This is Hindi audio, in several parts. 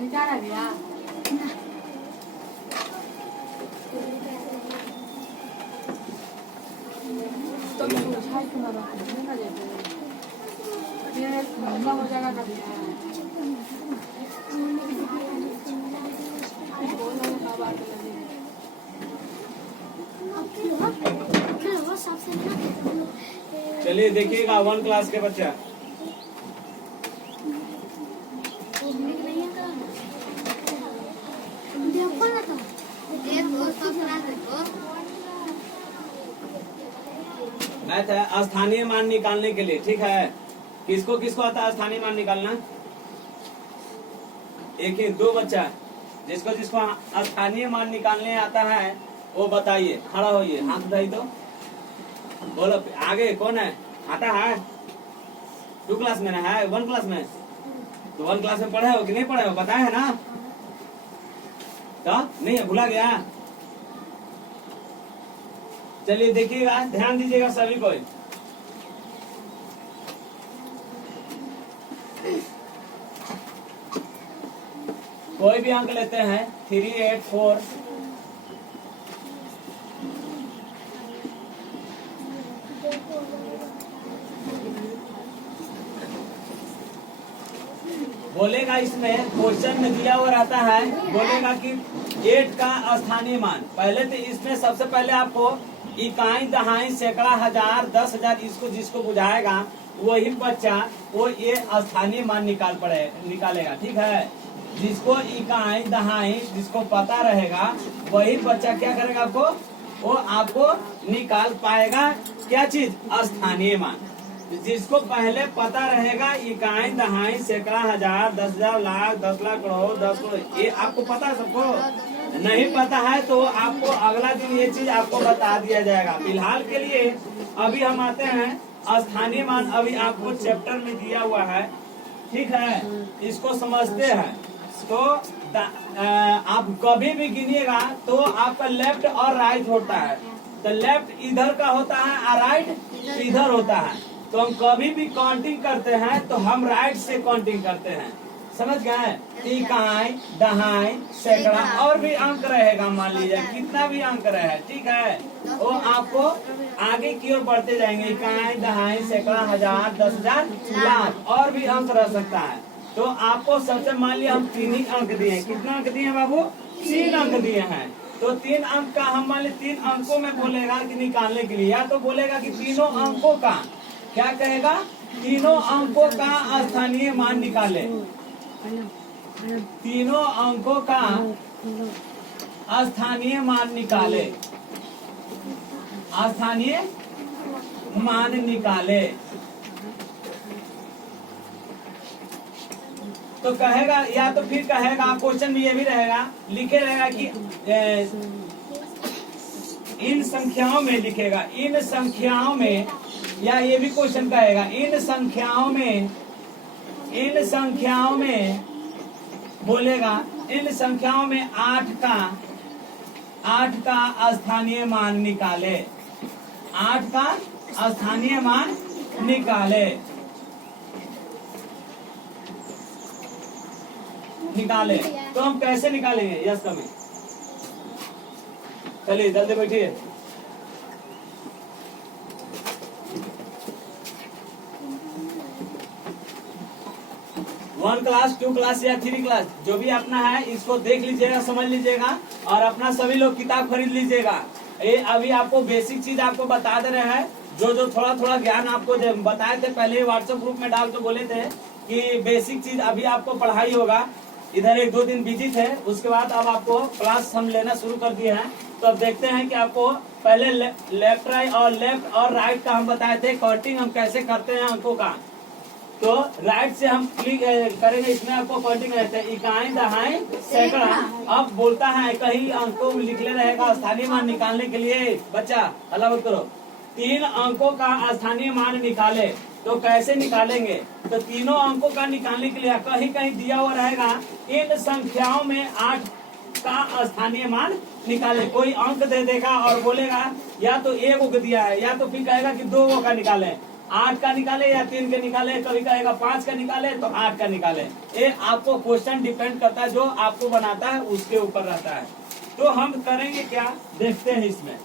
निकाला गया तो छाई तुम्हारा ना देते ये महंगा हो जाएगा ना भैया चलिए देखिएगा 1 क्लास के बच्चा। मैथ है स्थानीय मान निकालने के लिए, ठीक है। किसको किसको आता है स्थानीय मान निकालना? एक ही 2 बच्चा जिसको जिसको स्थानीय मान निकालने आता है वो बताइए, खड़ा होइए, हाथ उठाइए तो बोलो। आगे कौन है? आता है 2 क्लास में ना है 1 क्लास में? तो 1 क्लास में पढ़े हो कि नहीं पढ़े हो? बताए है ना? तो नहीं है, भुला गया? चलिए देखिएगा, ध्यान दीजिएगा सभी को। कोई भी अंक लेते हैं 3, 8, 4 बोलेगा, इसमें क्वेश्चन में दिया हुआ रहता है, बोलेगा कि 8 का स्थानीय मान। पहले तो इसमें सबसे पहले आपको इकाई, दहाई, सैकड़ा, हजार, 10,000 इसको जिसको बुझाएगा वही बच्चा वो ये स्थानीय मान निकालेगा, ठीक है। जिसको इकाई, दहाई जिसको पता रहेगा वही बच्चा क्या करेगा, आपको वो आपको निकाल पाएगा क्या चीज? स्थानीय मान। जिसको पहले पता रहेगा इकाई, दहाई, सैकड़ा, हजार, 10,000, लाख, 10 लाख, करोड़, 10 करोड़, ये आपको पता है सबको? नहीं पता है तो आपको अगला दिन ये चीज आपको बता दिया जाएगा। फिलहाल के लिए अभी हम आते हैं स्थानीय मान। अभी आपको चैप्टर में दिया हुआ है, ठीक है, इसको समझते हैं। तो आप कभी भी गिनिएगा तो आपका लेफ्ट और राइट होता है। तो लेफ्ट इधर का होता है और राइट इधर होता है। तो हम कभी भी काउंटिंग करते हैं तो हम राइट से काउंटिंग करते हैं, समझ गए? इकाई, दहाई, सैकड़ा और भी अंक रहेगा, मान लीजिए कितना भी अंक रहे, ठीक है, वो आपको आगे की ओर बढ़ते जाएंगे। इकाई, दहाई, सैकड़ा, हजार, 10,000, लाख और भी अंक रह सकता है। तो आपको सबसे मान लिया हम 3 ही अंक दिए। कितना अंक दिए बाबू? 3 अंक दिए हैं। तो 3 अंक का हम मान ली 3 अंकों में बोलेगा कि निकालने के लिए, या तो बोलेगा कि तीनों अंकों का, क्या कहेगा? तीनों अंकों का स्थानीय मान निकाले। तीनों अंकों का स्थानीय मान निकाले, स्थानीय मान निकाले। तो कहेगा, या तो फिर कहेगा, क्वेश्चन में ये भी रहेगा, लिखे रहेगा कि इन संख्याओं में, लिखेगा इन संख्याओं में, या ये भी क्वेश्चन कहेगा इन संख्याओं में बोलेगा इन संख्याओं में 8 का स्थानीय मान निकाले। 8 का स्थानीय मान निकाले। तो हम कैसे निकालेंगे? यस कमी, चलिए जल्दी बैठिए। वन क्लास, 2 क्लास या 3 क्लास जो भी अपना है इसको देख लीजिएगा, समझ लीजिएगा और अपना सभी लोग किताब खरीद लीजिएगा। ये अभी आपको बेसिक चीज आपको बता दे रहे हैं, जो थोड़ा थोड़ा ज्ञान आपको बताए थे पहले व्हाट्सएप ग्रुप में डाल के बोले थे कि बेसिक चीज अभी आपको पढ़ाई होगा। इधर 1-2 दिन बिजी थे, उसके बाद अब आपको क्लास हम लेना शुरू कर दिए हैं। तो अब देखते हैं कि आपको पहले लेफ्ट और राइट का हम बताए थे काउंटिंग हम कैसे करते हैं अंकों का। तो राइट से हम क्लिक करेंगे, इसमें आपको काउंटिंग रहते हैं इकाई, दहाई, सैकड़ा। अब बोलता है कहीं अंकों में लिखले रहेगा स्थानीय मान निकालने के लिए, बच्चा अल्लाह मत करो, 3 अंकों का स्थानीय मान निकाले। तो कैसे निकालेंगे? तो तीनों अंकों का निकालने के लिए कहीं कहीं दिया हुआ रहेगा इन संख्याओं में 8 का स्थानीय मान निकाले। कोई अंक दे देगा और बोलेगा या तो 1 को दिया है, या तो फिर कहेगा कि 2 का निकाले। 8 का निकाले या 3 के निकाले, कभी कहेगा 5 का निकाले तो 8 का निकाले। ये आपको क्वेश्चन डिपेंड करता है, जो आपको बनाता है उसके ऊपर रहता है। तो हम करेंगे क्या, देखते हैं। इसमें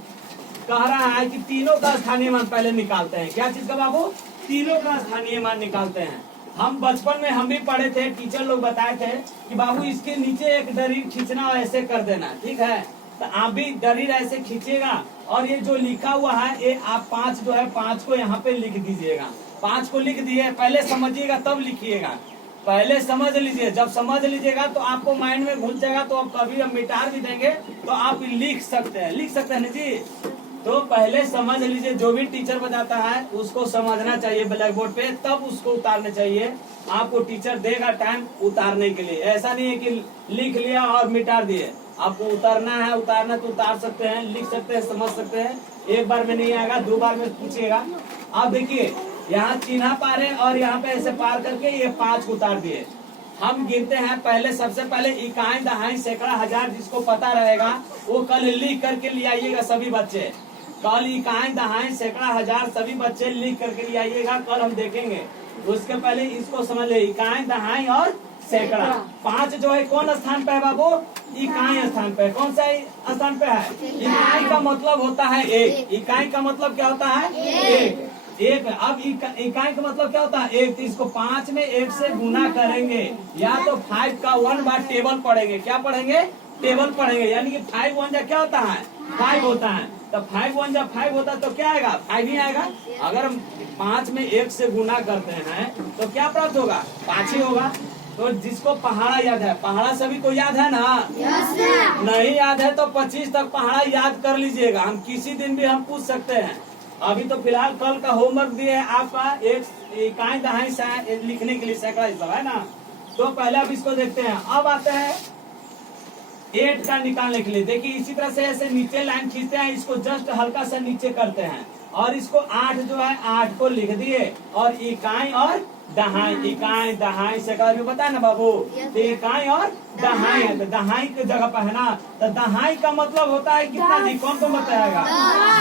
कह रहा है कि तीनों का स्थानीय मान पहले निकालते हैं। क्या चीज का बाबू, तीनों का स्थानीय मान निकालते हैं। हम बचपन में हम भी पढ़े थे, टीचर लोग बताए थे कि बाबू इसके नीचे एक दरीर खींचना और ऐसे कर देना, ठीक है। तो आप भी दरीर ऐसे खींचेगा और ये जो लिखा हुआ है ये आप 5 जो है 5 को यहाँ पे लिख दीजिएगा। 5 को लिख दिए, पहले समझिएगा तब लिखिएगा, पहले समझ लीजिए। जब समझ लीजिएगा तो आपको माइंड में घुस जाएगा, तो अब कभी हम मिटा भी देंगे तो आप लिख सकते हैं, लिख सकते हैं ना जी। तो पहले समझ लीजिए, जो भी टीचर बताता है उसको समझना चाहिए ब्लैक बोर्ड पे, तब उसको उतारने चाहिए। आपको टीचर देगा टाइम उतारने के लिए, ऐसा नहीं है कि लिख लिया और मिटा दिए। आपको उतारना है, उतारना तो उतार सकते हैं, लिख सकते हैं, समझ सकते हैं। एक बार में नहीं आएगा, 2 बार में पूछिएगा। आप देखिए यहाँ चिन्हा पार है और यहाँ पे ऐसे पार करके ये 5 को उतार दिए। हम गिनते हैं पहले, सबसे पहले इकाई, दहाई, सैकड़ा, हजार, जिसको पता रहेगा वो कल लिख करके ले आइएगा सभी बच्चे। कल इकाई, दहाई, सैकड़ा, हजार सभी बच्चे लिख करके ले आइएगा, कल हम देखेंगे। उसके पहले इसको समझ ले, इकाई, दहाई और सैकड़ा। 5 जो है कौन स्थान पे है बाबू, इकाई स्थान पे। कौन सा स्थान पे है, इकाई का मतलब होता है 1। इकाई का मतलब क्या होता है, 1। अब इकाई का मतलब क्या होता है, 1। तो इसको 5 में 1 से गुना करेंगे, या तो 5 का 1 बार टेबल पढ़ेंगे। क्या पढ़ेंगे, टेबल पढ़ेंगे। यानी कि 5 1 जा क्या होता है, 5 होता है। तो 5 1 जब 5 होता है तो क्या आएगा, 5 ही आएगा। अगर हम 5 में 1 से गुना करते हैं तो क्या प्राप्त होगा, 5 ही होगा। तो जिसको पहाड़ा याद है, पहाड़ा सभी को याद है ना, नहीं याद है तो 25 तक पहाड़ा याद कर लीजिएगा। हम किसी दिन भी हम पूछ सकते हैं। अभी तो फिलहाल कल का होमवर्क दिए है आपका, एक इकाई, दहाई लिखने के लिए, सैकड़ा सब है ना। तो पहले अब इसको देखते हैं। अब आते हैं 8 का निकालने के लिए। देखिए इसी तरह से ऐसे नीचे लाइन खींचते हैं, इसको जस्ट हल्का सा नीचे करते हैं और इसको 8 जो है 8 को लिख दिए। और इकाई और दहाई, इकाई, दहाई, सैकड़ा भी बताया ना बाबू। तो इकाई और दहाई है, तो दहाई की जगह पर है ना। तो दहाई का मतलब होता है कितना जी, कौन को बताएगा,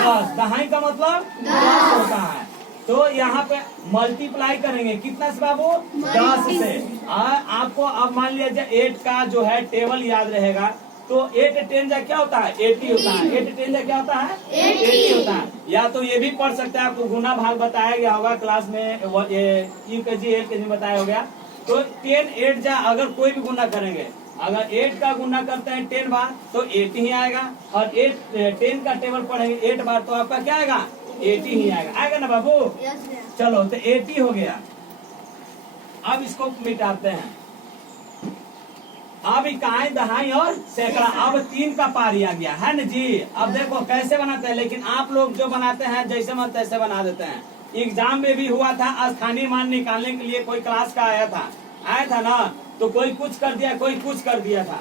10। दहाई का मतलब 10 होता है। तो यहाँ पे मल्टीप्लाई करेंगे कितना से बाबू, 10 से। आपको अब मान लिया 8 का जो है टेबल याद रहेगा, तो 8 10 जा क्या होता है, 80 होता है। 8 10 जा क्या होता है, 80 होता है। या तो ये भी पढ़ सकते हैं, आपको गुना भाग बताया गया होगा क्लास में, UKG LKG में बताया हो गया। तो 10 8 जा अगर कोई भी गुना करेंगे, अगर 8 का गुना करते हैं 10 बार तो 80 ही आएगा। और 10 का टेबल पढ़ेंगे 8 बार तो आपका क्या आएगा, 80 ही आएगा। आएगा ना बाबू। चलो तो 80 हो गया। अब इसको मिटाते हैं। अब इकाई, दहाई और सैकड़ा, अब 3 का पारी आ गया है ना जी। अब देखो कैसे बनाते हैं, लेकिन आप लोग जो बनाते हैं जैसे मन तैसे बना देते हैं। एग्जाम में भी हुआ था, स्थानीय मान निकालने के लिए कोई क्लास का आया था ना, तो कोई कुछ कर दिया, कोई कुछ कर दिया था।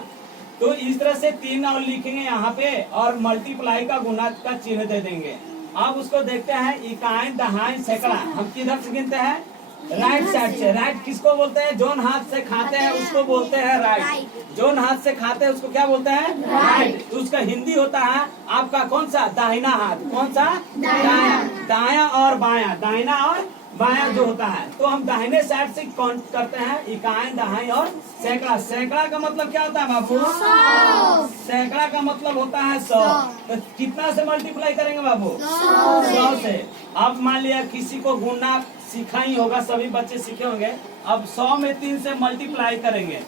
तो इस तरह से 3 और लिखेंगे यहाँ पे और मल्टीप्लाई का गुना का चिन्ह दे देंगे। अब उसको देखते हैं, इकाई, दहाई, सैकड़ा हम किधर से गिनते हैं, राइट साइड से। राइट किसको बोलते हैं, जोन हाथ से खाते हैं उसको बोलते हैं राइट। जोन हाथ से खाते हैं उसको क्या बोलते हैं, राइट। तो उसका हिंदी होता है आपका कौन सा, दाहिना हाथ। कौन सा, दायां। दायां और बायां, दाहिना और बायां जो होता है। तो हम दाहिने साइड से काउंट करते हैं, इकाई, दहाई और सैकड़ा। सैकड़ा का मतलब क्या होता है बाबू, 100। सैकड़ा का मतलब होता है 100। तो कितना से मल्टीप्लाई करेंगे बाबू, 100 से। अब मान लिया किसी को गुणना सीखा ही होगा, सभी बच्चे सीखे होंगे। अब 100 में 3 से मल्टीप्लाई करेंगे,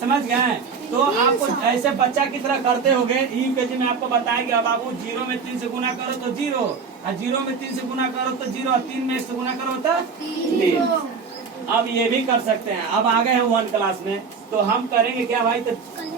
समझ गए। तो आपको ऐसे बच्चा की तरह करते होंगे। UKG में आपको बताया गया बाबू, 0 में 3 से गुना करो तो 0, और 0 में 3 से गुना करो तो 0, और 3 में 1 से गुना करो तो 3। अब ये भी कर सकते हैं। अब आ गए हैं 1 क्लास में, तो हम करेंगे क्या भाई, तो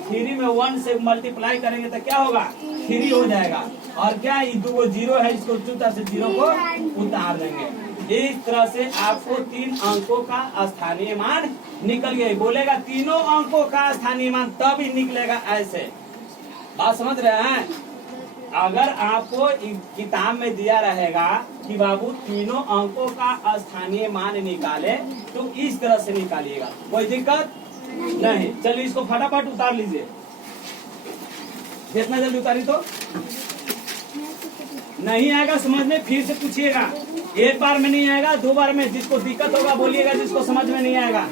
3 में 1 से मल्टीप्लाई करेंगे तो क्या होगा, 3 हो जाएगा। और क्या ये 2 0 है, इसको चुपचाप से 0 को उतार देंगे। इस तरह से आपको 3 अंकों का स्थानीय मान निकल गया। बोलेगा तीनों अंकों का स्थानीय मान, तब ही निकलेगा। ऐसे बात समझ रहे हैं। अगर आपको किताब में दिया रहेगा कि बाबू तीनों अंकों का स्थानीय मान निकाले, तो इस तरह से निकालिएगा, कोई दिक्कत नहीं। चलिए इसको फटाफट उतार लीजिए, जितना जल्दी उतारी तो नहीं आएगा समझ में, फिर से पूछिएगा। एक बार में नहीं आएगा, 2 बार में। जिसको दिक्कत होगा बोलिएगा, जिसको समझ में नहीं आएगा।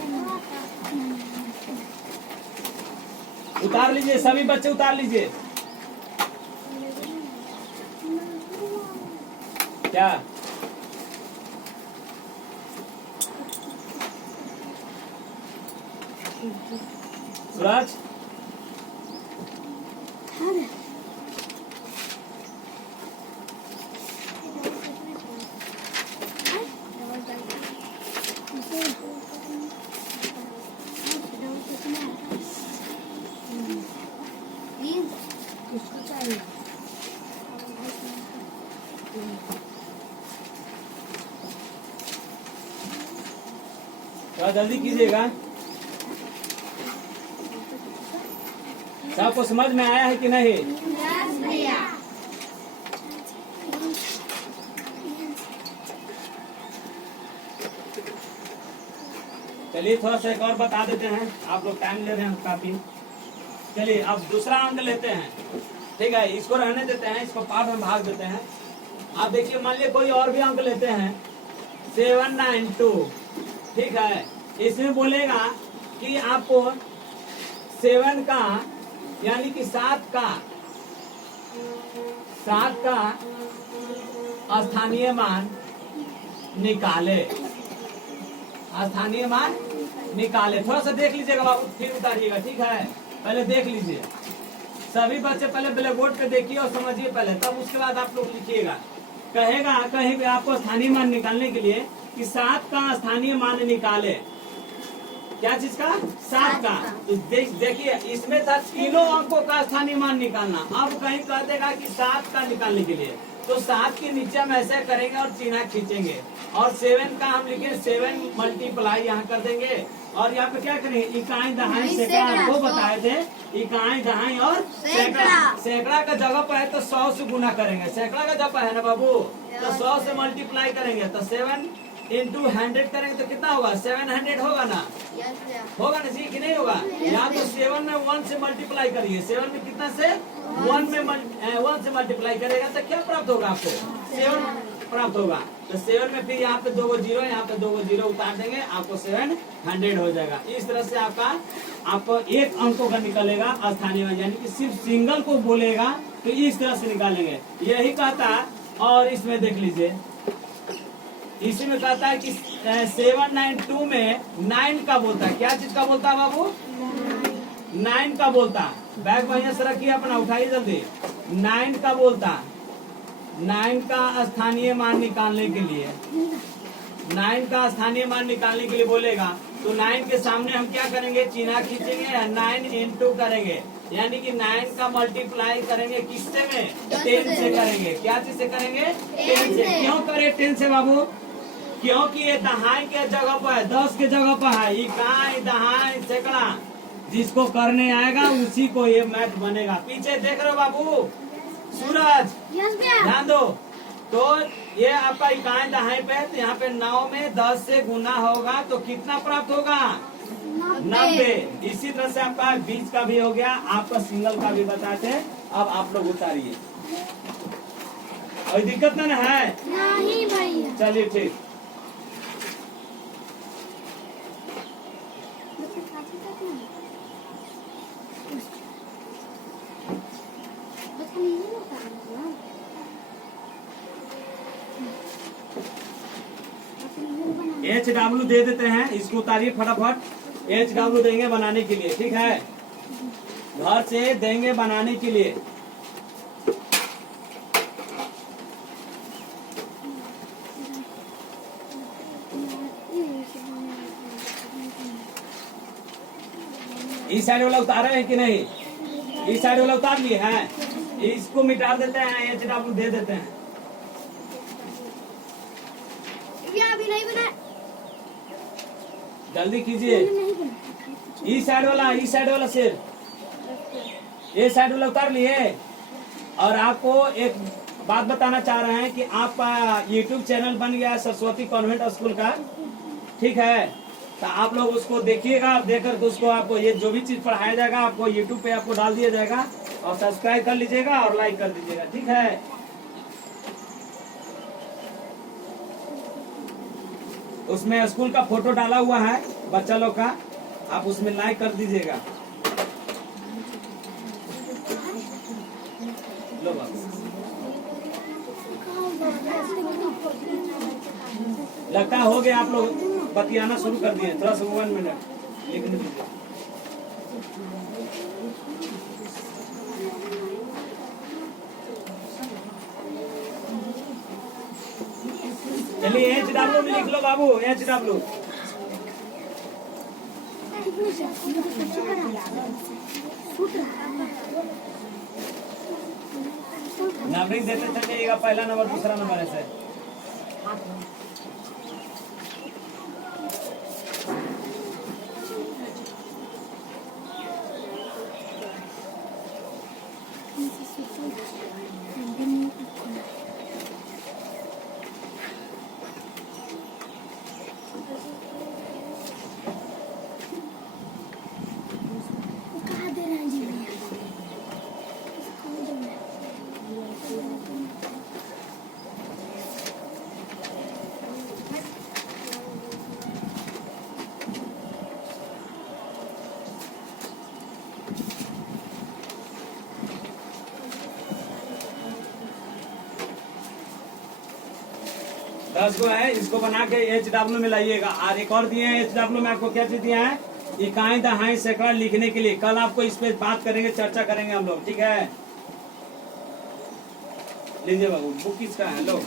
उतार लीजिए, सभी बच्चे उतार लीजिए। क्या सूरज, किसको चाहिए? थोड़ा जल्दी कीजिएगा। सबको समझ में आया है कि नहीं? चलिए थोड़ा सा एक और बता देते हैं, आप लोग टाइम ले रहे हैं काफी। चलिए अब दूसरा अंक लेते हैं, ठीक है। इसको रहने देते हैं, इसको पार्ट में भाग देते हैं। आप देखिए, मान लीजिए कोई और भी अंक लेते हैं 792, ठीक है। इसमें बोलेगा कि आपको 7 का यानी कि 7 का स्थानीय मान निकाले, स्थानीय मान निकाले। थोड़ा सा देख लीजिएगा बाबू, फिर उतारिएगा, ठीक है। पहले देख लीजिए, सभी बच्चे पहले ब्लैक बोर्ड पे देखिए और समझिए पहले, तब उसके बाद आप लोग लिखिएगा। कहेगा कहीं भी आपको स्थानीय मान निकालने के लिए कि 7 का स्थानीय मान निकाले। क्या चीज का? 7 का। तो देखिए, इसमें था तीनों अंकों का स्थानीय मान निकालना। अब कहीं कह देगा कि 7 का निकालने के लिए, तो 7 के नीचे हम ऐसे करेंगे और चिन्ह खींचेंगे, और 7 का हम लिखे 7 मल्टीप्लाई यहाँ कर देंगे। और यहाँ पे क्या करेंगे? इकाई, दहाई, सैकड़ा आपको बताए थे। इकाई, दहाई और सैकड़ा। सैकड़ा का जगह पर है तो 100 से गुना करेंगे। सैकड़ा का जगह है ना बाबू, तो 100 से मल्टीप्लाई करेंगे, तो 7 इंटू 100 करेंगे तो कितना होगा? 700 होगा ना? होगा ना जी कि नहीं होगा? यहाँ तो 7 में 1 से मल्टीप्लाई करिए। 7 में कितना से? 1 में 1 से मल्टीप्लाई करेगा तो क्या प्राप्त होगा आपको? 7 प्राप्त होगा। तो 7 में फिर यहाँ पे 2 जीरो, यहाँ पे 2 जीरो उतार देंगे, आपको 700 हो जाएगा। इस तरह से आपको एक अंकों का निकलेगा स्थानीय मान, यानी कि सिर्फ सिंगल को बोलेगा तो इस तरह से निकालेंगे, यही कहता है। और इसमें देख लीजिए, इसी में कहता है कि 792 में 9 का बोलता है। क्या चीज का बोलता है बाबू? 9 का बोलता। बैग वहीं से रखिए अपना, उठाइए जल्दी। 9 का बोलता। 9 का स्थानीय मान निकालने के लिए, 9 का स्थानीय मान निकालने के लिए बोलेगा तो 9 के सामने हम क्या करेंगे? चिन्ह खींचेंगे, 9 इंटू करेंगे, यानी कि 9 का मल्टीप्लाई करेंगे किससे में? 10 से करेंगे। क्या चीज से करेंगे? 10 से। क्यों करे 10 से बाबू? क्योंकि ये दहाई के जगह पर है, 10 के जगह पर है। इकाई, दहाई, सैकड़ा, जिसको करने आएगा उसी को ये मैथ बनेगा। पीछे देख रहे हो बाबू? सूरज, ध्यान दो। तो ये आपका इकाई दहाई पे है, तो यहाँ पे 9 में 10 से गुना होगा तो कितना प्राप्त होगा? 90। इसी तरह से आपका बीच का भी हो गया, आपका सिंगल का भी बताते हैं। अब आप लोग उतारिए, कोई दिक्कत ना है? नहीं भैया। चलिए ठीक। HW दे देते हैं, इसको उतारिए फटाफट। HW देंगे बनाने के लिए, ठीक है। घर से देंगे बनाने के लिए। इस साइड वाला उतारे हैं कि नहीं? इस साइड वाला उतार लिए हैं, इसको मिटा देते हैं, HW दे देते हैं। अभी नहीं बना, जल्दी कीजिए। इस साइड वाला सिर, ये साइड वाला उतार लिए। और आपको एक बात बताना चाह रहे हैं कि आपका YouTube चैनल बन गया है सरस्वती कॉन्वेंट स्कूल का, ठीक है। तो आप लोग उसको देखिएगा, देखकर तो उसको आपको ये जो भी चीज पढ़ाया जाएगा आपको YouTube पे आपको डाल दिया जाएगा, और सब्सक्राइब कर लीजिएगा और लाइक कर दीजिएगा, ठीक है। उसमें स्कूल का फोटो डाला हुआ है बच्चा लोग का, आप उसमें लाइक कर दीजिएगा। लो बाबू, लगता हो गया, आप लोग बतियाना शुरू कर दिए। थोड़ा सा 1 मिनट लिखने दीजिए। चलिए HW में लिख लो बाबू, HW। नंबरिंग देते चलिएगा, पहला नंबर, दूसरा नंबर ऐसे। दस गो है, इसको बना के HW में लाइएगा। और एक और दिए हैं HW में, आपको क्या चीज दिया है, इकाई दहाई सैकड़ा लिखने के लिए। कल आपको इस पे बात करेंगे, चर्चा करेंगे हम लोग, ठीक है। लीजिए बाबू, बुक किसका है, लो।